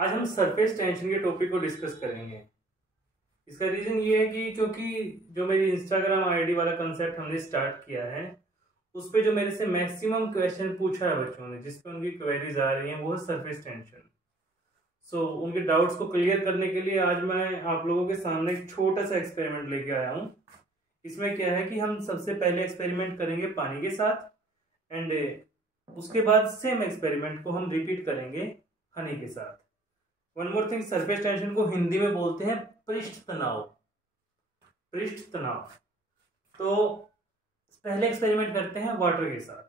आज हम surface tension के टॉपिक को डिस्कस करेंगे। इसका रीजन ये है कि क्योंकि जो मेरी इंस्टाग्राम आईडी वाला कंसेप्ट हमने स्टार्ट किया है, उस पे जो मेरे से मैक्सिमम क्वेश्चन पूछा है बच्चों ने, जिसपे उनकी क्वेरीज आ रही हैं, वो है सरफेस टेंशन। उनके डाउट्स को क्लियर करने के लिए आज मैं आप लोगों के सामने एक छोटा सा एक्सपेरिमेंट लेके आया हूँ। इसमें क्या है कि हम सबसे पहले एक्सपेरिमेंट करेंगे पानी के साथ, एंड उसके बाद सेम एक्सपेरिमेंट को हम रिपीट करेंगे हनी के साथ। One more thing, surface tension को हिंदी में बोलते हैं पृष्ठ तनाव। पृष्ठ तनाव। तो पहले एक्सपेरिमेंट करते हैं वाटर के साथ।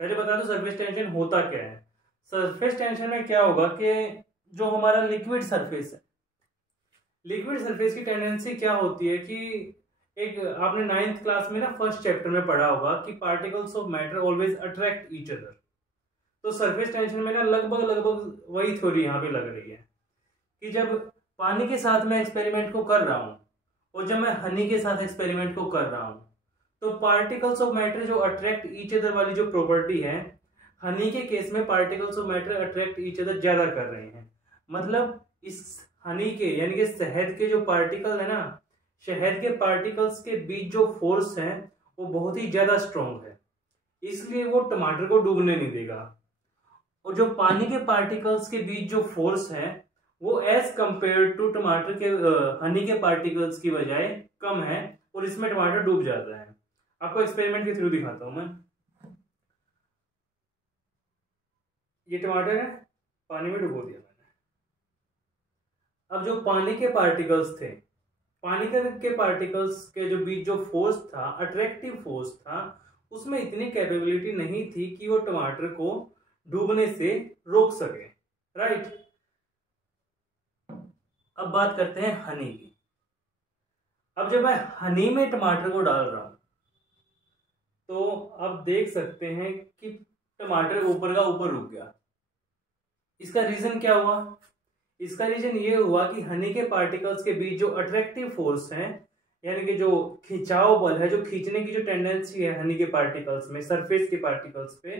पहले बता दो सरफेस टेंशन होता क्या है। सरफेस टेंशन में क्या होगा कि जो हमारा लिक्विड सरफेस है, लिक्विड सरफेस की टेंडेंसी क्या होती है कि एक आपने 9th क्लास में ना फर्स्ट चैप्टर में पढ़ा होगा कि particles of matter always attract each other. तो सरफेस टेंशन में ना लगभग वही थ्योरी यहाँ पे लग रही है कि जब पानी के साथ मैं एक्सपेरिमेंट को कर रहा हूं और जब मैं हनी के साथ एक्सपेरिमेंट को कर रहा हूं, तो पार्टिकल्स ऑफ मैटर जो अट्रैक्ट ईच अदर वाली जो प्रॉपर्टी है, हनी के केस में particles of matter attract each other ज्यादा कर रहे हैं। मतलब इस हनी के यानी कि शहद के जो पार्टिकल है ना, शहद के पार्टिकल्स के बीच जो फोर्स है वो बहुत ही ज्यादा स्ट्रॉन्ग है, इसलिए वो टमाटर को डूबने नहीं देगा। और जो पानी के पार्टिकल्स के बीच जो फोर्स है वो एज कंपेयर टू टमाटर के हनी के पार्टिकल्स की बजाय कम है, और इसमें टमाटर डूब जाता है। आपको एक्सपेरिमेंट के थ्रू दिखाता हूं मैं। ये टमाटर है, पानी में डुबो दिया मैंने। अब जो पानी के पार्टिकल्स थे, पानी के पार्टिकल्स के जो बीच जो फोर्स था, अट्रैक्टिव फोर्स था, उसमें इतनी कैपेबिलिटी नहीं थी कि वो टमाटर को डूबने से रोक सके। राइट। अब बात करते हैं हनी की। अब जब मैं हनी में टमाटर को डाल रहा हूं, तो आप देख सकते हैं कि टमाटर ऊपर का ऊपर रुक गया। इसका रीजन क्या हुआ? इसका रीजन ये हुआ कि हनी के पार्टिकल्स के बीच जो अट्रैक्टिव फोर्स है, यानी कि जो खिंचाव बल है, जो खींचने की जो टेंडेंसी है हनी के पार्टिकल्स में, सरफेस के पार्टिकल्स पे,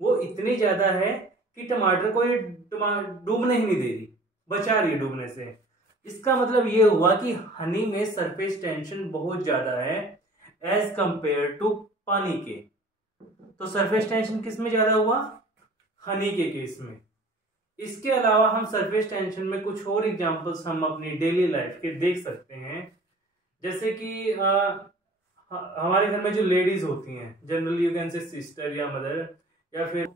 वो इतनी ज्यादा है कि टमाटर को ये डूबने ही नहीं दे रही, बचा रही है डूबने से। इसका मतलब ये हुआ कि हनी में सरफेस टेंशन बहुत ज्यादा है एज कंपेयर टू पानी के। तो सरफेस टेंशन किस में ज्यादा हुआ? हनी के केस में। इसके अलावा हम सरफेस टेंशन में कुछ और एग्जांपल्स हम अपनी डेली लाइफ के देख सकते हैं। जैसे कि हमारे घर में जो लेडीज होती हैं, generally you can say sister या मदर, या फिर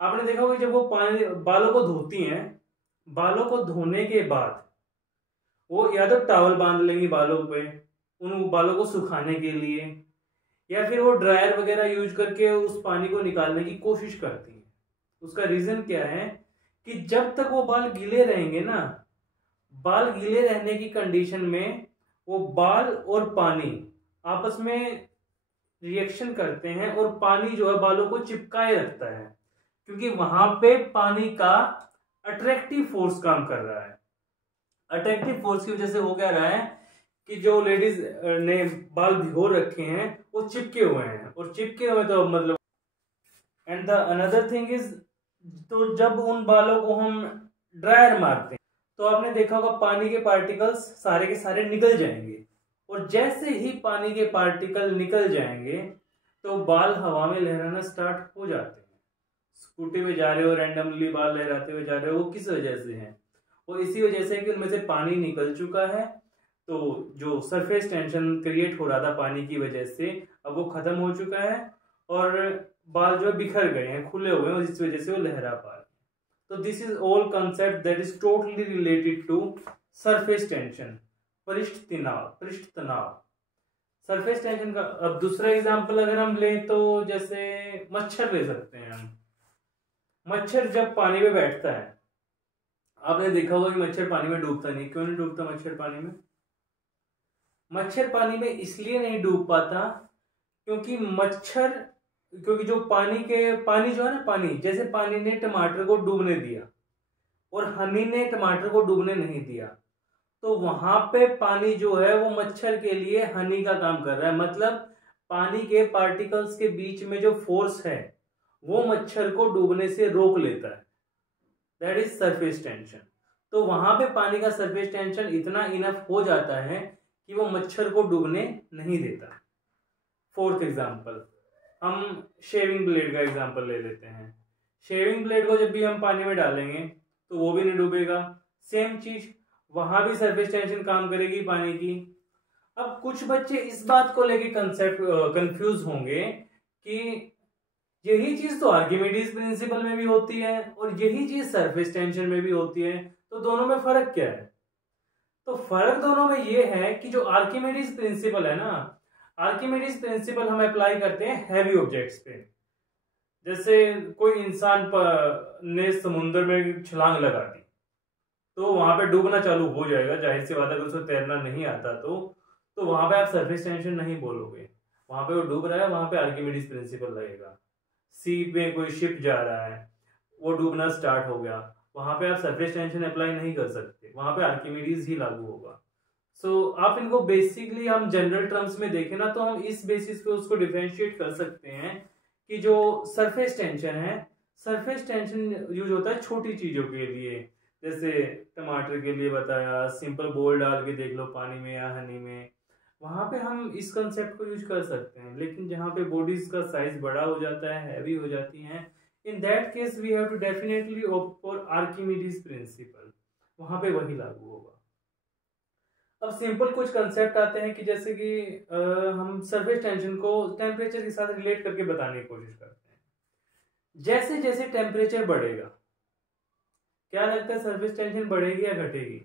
आपने देखा होगा जब वो पानी बालों को धोती हैं, बालों को धोने के बाद वो या तो टॉवल बांध लेंगी बालों पे उन बालों को सुखाने के लिए, या फिर वो ड्रायर वगैरह यूज करके उस पानी को निकालने की कोशिश करती हैं। उसका रीजन क्या है कि जब तक वो बाल गीले रहेंगे ना, बाल गीले रहने की कंडीशन में वो बाल और पानी आपस में रिएक्शन करते हैं, और पानी जो है बालों को चिपकाए रखता है, क्योंकि वहां पे पानी का अट्रैक्टिव फोर्स काम कर रहा है। अट्रैक्टिव फोर्स की वजह से हो क्या रहा है कि जो लेडीज ने बाल भिगो रखे हैं वो चिपके हुए हैं, और चिपके हुए तो मतलब and the another thing is, तो जब उन बालों को हम ड्रायर मारते हैं तो आपने देखा होगा पानी के पार्टिकल्स सारे के सारे निकल जाएंगे, और जैसे ही पानी के पार्टिकल निकल जाएंगे तो बाल हवा में लहराना स्टार्ट हो जाते हैं। स्कूटी पे जा रहे हो, रैंडमली बाल लहराते हुए जा रहे हो, वो किस वजह से है? वो इसी वजह से कि उनमें से पानी निकल चुका है। तो जो सरफेस टेंशन क्रिएट हो रहा था पानी की वजह से, अब वो खत्म हो चुका है, और बाल जो बिखर गए हैं, खुले हुए हैं, और इस वजह से वो लहरा पा रहे हैं। तो this is all concept that is totally related to surface tension, पृष्ठ तनाव। सरफेस टेंशन का अब दूसरा एग्जांपल अगर हम लें तो जैसे मच्छर ले सकते हैं हम। मच्छर जब पानी में बैठता है, आपने देखा होगा कि मच्छर पानी में डूबता नहीं। क्यों नहीं डूबता मच्छर पानी में? मच्छर पानी में इसलिए नहीं डूब पाता क्योंकि जो पानी जो है ना, पानी जैसे पानी ने टमाटर को डूबने दिया और हनी ने टमाटर को डूबने नहीं दिया, तो वहां पे पानी जो है वो मच्छर के लिए हनी का काम कर रहा है। मतलब पानी के पार्टिकल्स के बीच में जो फोर्स है वो मच्छर को डूबने से रोक लेता है। That is surface tension. तो वहां पे पानी का सरफेस टेंशन इतना इनफ हो जाता है कि वो मच्छर को डूबने नहीं देता। फोर्थ एग्जाम्पल, हम शेविंग ब्लेड का एग्जाम्पल ले लेते हैं। शेविंग ब्लेड को जब भी हम पानी में डालेंगे तो वो भी नहीं डूबेगा। सेम चीज वहां भी सरफेस टेंशन काम करेगी पानी की। अब कुछ बच्चे इस बात को लेके कंफ्यूज होंगे कि यही चीज तो आर्किमिडीज प्रिंसिपल में भी होती है और यही चीज सरफेस टेंशन में भी होती है, तो दोनों में फर्क क्या है? तो फर्क दोनों में ये है कि जो आर्किमिडीज प्रिंसिपल है ना, आर्किमिडीज प्रिंसिपल हम अप्लाई करते हैं हैवी ऑब्जेक्ट्स पे। जैसे कोई इंसान ने समुद्र में छलांग लगा दी तो वहां पे डूबना चालू हो जाएगा, जाहिर सी बात है, अगर उसको तैरना नहीं आता तो वहां पे आप सरफेस टेंशन नहीं बोलोगे, वहां पे वो डूब रहा है, वहां पे आर्किमिडीज प्रिंसिपल लगेगा। सी में कोई शिप जा रहा है, वो डूबना स्टार्ट हो गया, वहां पे आप सरफेस टेंशन अप्लाई नहीं कर सकते, वहां पे आर्किमिडीज ही लागू होगा। सो आप इनको बेसिकली हम जनरल टर्म्स में देखें ना तो हम इस बेसिस पे उसको डिफरेंशिएट कर सकते हैं कि जो सरफेस टेंशन है, सरफेस टेंशन यूज होता है छोटी चीजों के लिए, जैसे टमाटर के लिए बताया, सिंपल बोल डाल के देख लो पानी में या हनी में, वहां पे हम इस कंसेप्ट को यूज कर सकते हैं। लेकिन जहां पे बॉडीज का साइज बड़ा हो जाता है, हैवी हो जाती हैं, in that case we have to definitely opt for Archimedes principle, वहां पे वही लागू होगा। अब सिंपल कुछ कंसेप्ट आते हैं कि जैसे कि हम सरफेस टेंशन को टेम्परेचर के साथ रिलेट करके बताने की कोशिश करते हैं। जैसे जैसे टेम्परेचर बढ़ेगा, क्या लगता है सरफेस टेंशन बढ़ेगी या घटेगी?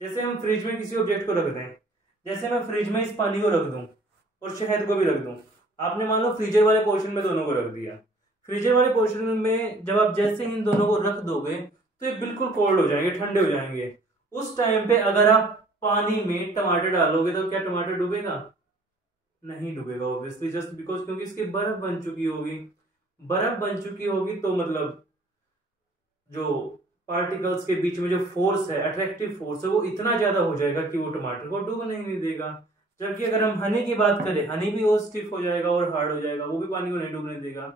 जैसे हम फ्रिज में किसी ऑब्जेक्ट को रख दें, जैसे मैं फ्रिज में इस पानी को रख दूं और शहद को भी रख दूं, आपने मान लो फ्रीजर वाले पोर्शन में दोनों को रख दिया। फ्रीजर वाले पोर्शन में जब आप जैसे इन दोनों को रख दोगे तो ये बिल्कुल कोल्ड हो जाएंगे, ठंडे हो जाएंगे। उस टाइम पे अगर आप पानी में टमाटर डालोगे तो क्या टमाटर डूबेगा? नहीं डूबेगा ऑब्वियसली, जस्ट बिकॉज क्योंकि इसकी बर्फ बन चुकी होगी। बर्फ बन चुकी होगी तो मतलब जो पार्टिकल्स के बीच में जो फोर्स है, अट्रैक्टिव फोर्स है, वो इतना ज्यादा हो जाएगा कि वो टमाटर को डूबने ही नहीं देगा। जबकि अगर हम हनी की बात करें, हनी भी वो स्टिफ हो जाएगा और हार्ड हो जाएगा, वो भी पानी को नहीं डूबने देगा।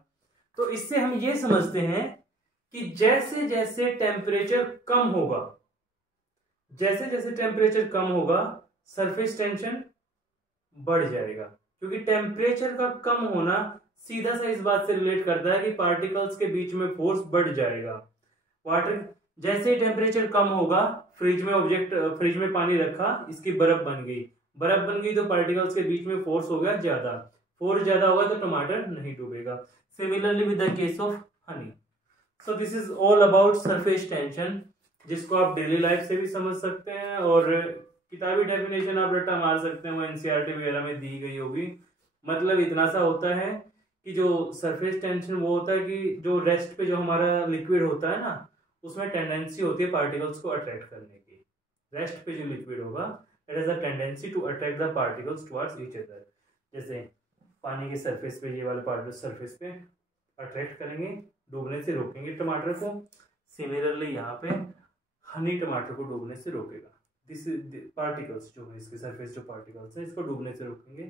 तो इससे हम ये समझते हैं कि जैसे जैसे टेम्परेचर कम होगा, जैसे जैसे टेम्परेचर कम होगा सरफेस टेंशन बढ़ जाएगा, क्योंकि टेम्परेचर का कम होना सीधा सा इस बात से रिलेट करता है कि पार्टिकल्स के बीच में फोर्स बढ़ जाएगा। वाटर जैसे ही टेम्परेचर कम होगा, फ्रिज में पानी रखा, इसकी बर्फ बन गई तो पार्टिकल्स के बीच में फोर्स हो गया ज्यादा, फोर्स ज्यादा होगा तो टमाटर नहीं डूबेगा। Similarly with the case of honey. So this is all about surface tension, जिसको आप डेली लाइफ से भी समझ सकते हैं और किताबी डेफिनेशन आप रट्टा मार सकते हैं, वो एनसीईआरटी वगैरह में दी गई होगी। मतलब इतना सा होता है कि जो सरफेस टेंशन वो होता है कि जो रेस्ट पे जो हमारा लिक्विड होता है ना, उसमें टेंडेंसी होती है पार्टिकल्स को अट्रैक्ट करने की। रेस्ट पे जो लिक्विड होगा, it has a tendency to attract the particles towards each other. जैसे पानी के सरफेस पे ये वाले पार्टिकल्स सरफेस पे अट्रैक्ट करेंगे, डूबने से रोकेंगे टमाटर को। सिमिलरली यहाँ पे हनी टमाटर को डूबने से रोकेगा। दिस पार्टिकल्स जो है, इसके सरफेस जो पार्टिकल्स है, इसको डूबने से रोकेंगे।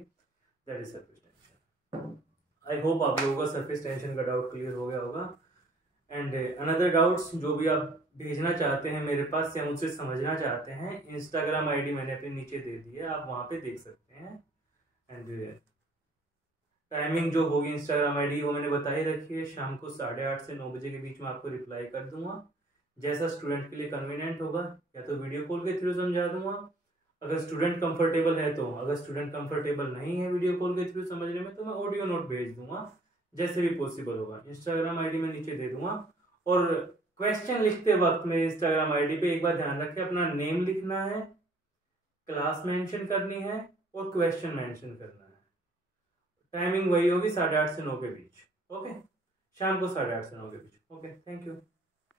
That is surface tension. I hope आप लोगों का सरफेस टेंशन का डाउट क्लियर हो गया होगा। एंड अनदर डाउट्स जो भी आप भेजना चाहते हैं मेरे पास या मुझसे समझना चाहते हैं, इंस्टाग्राम आईडी मैंने अपने नीचे दे दी है, आप वहाँ पे देख सकते हैं। एंड टाइमिंग जो होगी इंस्टाग्राम आईडी वो मैंने बता ही रखी है, शाम को 8:30 से 9 बजे के बीच में आपको रिप्लाई कर दूंगा। जैसा स्टूडेंट के लिए कन्वीनियंट होगा, या तो वीडियो कॉल के थ्रू समझा दूंगा अगर स्टूडेंट कंफर्टेबल है तो, अगर स्टूडेंट कंफर्टेबल नहीं है वीडियो कॉल के थ्रू समझने में तो मैं ऑडियो नोट भेज दूंगा, जैसे भी पॉसिबल होगा। इंस्टाग्राम आईडी मैं नीचे दे दूंगा। और क्वेश्चन लिखते वक्त मेरे इंस्टाग्राम आईडी पे एक बार ध्यान रखें, अपना नेम लिखना है, क्लास मेंशन करनी है और क्वेश्चन मेंशन करना है। टाइमिंग वही होगी 8:30 से 9 के बीच। ओके, शाम को 8:30 से 9 के बीच। Okay, thank you.